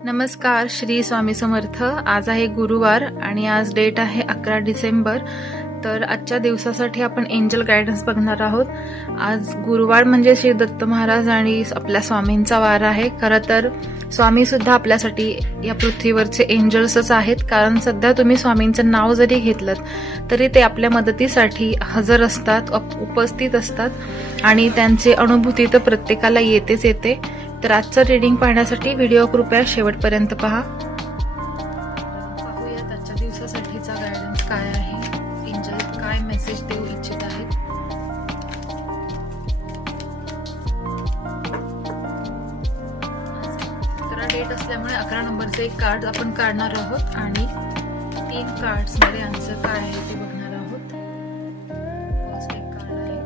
नमस्कार, श्री स्वामी समर्थ। आज आहे गुरुवार आणि आज डेट आहे 11 डिसेंबर। तर आजच्या दिवसासाठी आपण एंजल गायडन्स बघणार आहोत। आज गुरुवार म्हणजे श्री दत्त महाराज आणि आपल्या स्वामींचा वार आहे। खरं तर स्वामी सुद्धा आपल्यासाठी या पृथ्वीवरचे एंजल्सच आहेत, कारण सध्या तुम्ही स्वामींचं नाव जरी घेतलं तरी ते आपल्या मदतीसाठी हजर असतात, उपस्थित असतात आणि त्यांची अनुभूती तर प्रत्येकाला येतेच येते। तर आजचं रीडिंग पाहण्यासाठी व्हिडिओ कृपया शेवटपर्यंत पहा। पाहूयात आजच्या दिवसासाठीचा गायडन्स काय आहे, एंजल काय मेसेज देऊ इच्छित आहेत। 11 डेट असल्यामुळे 11 नंबरचे एक कार्ड आपण काढणार आहोत आणि 3 कार्ड्स मध्ये आन्सर काय आहे ते बघणार आहोत। फर्स्ट एक कार्ड आहे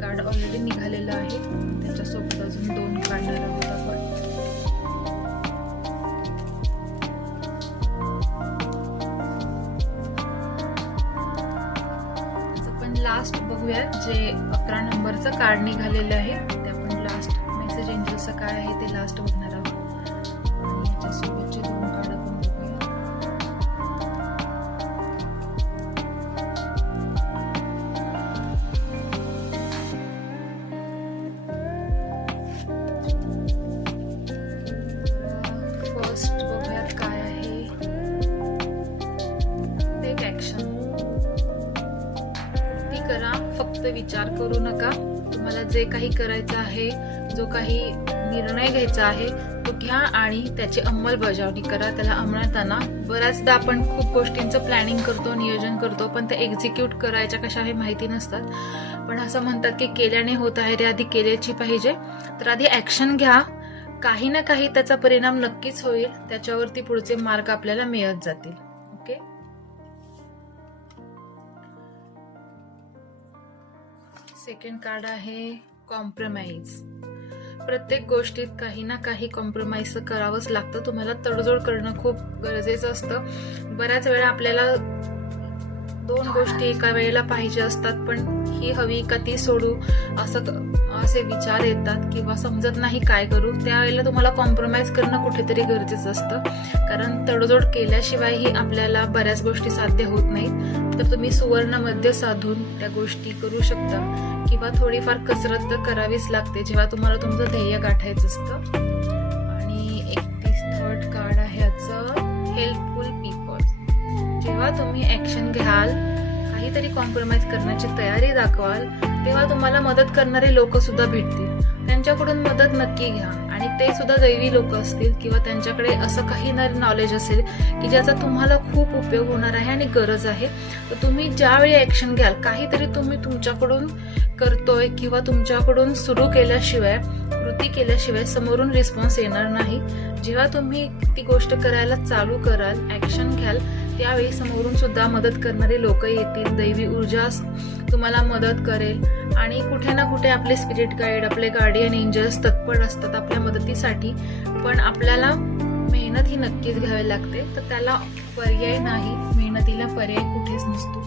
कार्ड ऑलरेडी निघालेला आहे, त्याच्यासोबत अजून 2 काढणार आहोत आपण। आपण लास्ट बघूया, जे 11 नंबरचं कार्ड निघालेलं आहे ते आपण लास्ट मेसेज एंजलचं काय आहे ते लास्ट बघणार आहोत आणि याच्यासोबतचे 2 कार्ड आपण बघूया। फर्स्ट बघूयात काय आहे, टेक ऍक्शन। ती करा, फक्त विचार करू नका। तुम्हाला जे काही करायचं आहे, जो काही निर्णय घ्यायचा आहे तो घ्या आणि त्याची अंमलबजावणी करा। त्याला अंमलात बऱ्याचदा आपण खूप गोष्टींचं प्लॅनिंग करतो, नियोजन करतो, पण ते एक्झिक्यूट करायच्या कशा हे माहिती नसतात। पण असं म्हणतात की केल्याने होत आहे रे, आधी केल्याची पाहिजे। तर आधी ऍक्शन घ्या, काही ना काही त्याचा परिणाम नक्कीच होईल, त्याच्यावरती पुढचे मार्ग आपल्याला मिळत जातील। ओके, सेकंड कार्ड आहे कॉम्प्रोमाइज। प्रत्येक गोष्टीत काही ना काही कॉम्प्रोमाइज करावंच लागतं। तुम्हाला तडजोड करणं खूप गरजेचं असतं। बऱ्याच वेळा आपल्याला 2 गोष्टी एका वेळेला पाहिजे असतात, पण ही हवी का ती सोडू असे विचार येतात किंवा समजत नाही काय करू। त्यावेळेला तुम्हाला कॉम्प्रोमाइज करणं कुठेतरी गरजेचं असतं, कारण तडजोड केल्याशिवायही आपल्याला बऱ्याच गोष्टी साध्य होत नाहीत। तर तुम्ही सुवर्ण मध्य साधून त्या गोष्टी करू शकता किंवा थोडीफार कसरत तर करावीच लागते जेव्हा तुम्हाला तुमचं ध्येय गाठायचं असतं। आणि 31 कार्ड आहे याचं हेल्पफुल पीपल। जेव्हा तुम्ही ऍक्शन घ्याल, काहीतरी कॉम्प्रोमाइज करण्याची तयारी दाखवाल, तेव्हा तुम्हाला मदत करणारे लोक सुद्धा भेटतील। त्यांच्याकडून मदत नक्की घ्या आणि ते सुद्धा दैवी लोक असतील किंवा त्यांच्याकडे असं काही नॉलेज असेल की ज्याचा तुम्हाला खूप उपयोग होणार आहे आणि गरज आहे। तर तुम्ही ज्यावेळी ऍक्शन घ्याल, काहीतरी तुम्ही तुमच्याकडून करतोय किंवा तुमच्याकडून सुरू केल्याशिवाय, कृती केल्याशिवाय समोरून रिस्पॉन्स येणार नाही। जेव्हा तुम्ही ती गोष्ट करायला चालू कराल, ऍक्शन घ्याल, त्यावेळी समोरून सुद्धा मदत करणारे लोक येतील, दैवी ऊर्जा तुम्हाला मदत करेल आणि कुठे ना कुठे आपले स्पिरिट गाईड, आपले गार्डियन एंजल्स तत्पर असतात आपल्या मदतीसाठी। पण आपल्याला मेहनत ही नक्कीच घ्यावी लागते, तर त्याला पर्याय नाही, मेहनतीला पर्याय कुठेच नसतो।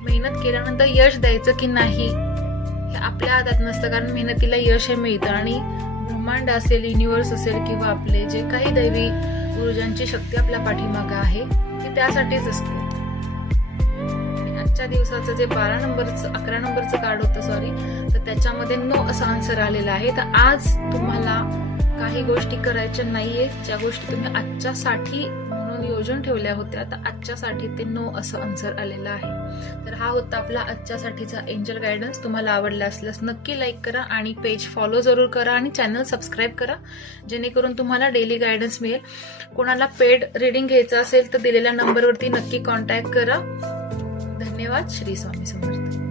मेहनत केल्यानंतर यश द्यायचं की नाही हे आपल्या हातात नसतं, कारण मेहनतीला यश हे मिळतं आणि ब्रह्मांड असेल, युनिव्हर्स असेल किंवा आपले जे काही दैवी ऊर्जांची शक्ती आपल्या पाठीमागे आहे ती त्यासाठीच असते। आजच्या दिवसाचं जे 11 नंबरचं कार्ड होतं तर त्याच्यामध्ये नो असं आन्सर आलेलं आहे। तर आज तुम्हाला काही गोष्टी करायच्या नाहीये, ज्या गोष्टी तुम्ही आजच्यासाठी म्हणून योजून ठेवल्या होत्या, तर आजच्यासाठी ते नो असं आन्सर आलेलं आहे। तर हा होता आपला आजच्यासाठीचा एंजल गायडन्स। तुम्हाला आवडला असल्यास नक्की लाईक करा आणि पेज फॉलो जरूर करा आणि चॅनल सबस्क्राईब करा, जेणेकरून तुम्हाला डेली गायडन्स मिळेल। कोणाला पेड रीडिंग घ्यायचं असेल तर दिलेल्या नंबरवरती नक्की कॉन्टॅक्ट करा। धन्यवाद। श्री स्वामी समर्थ।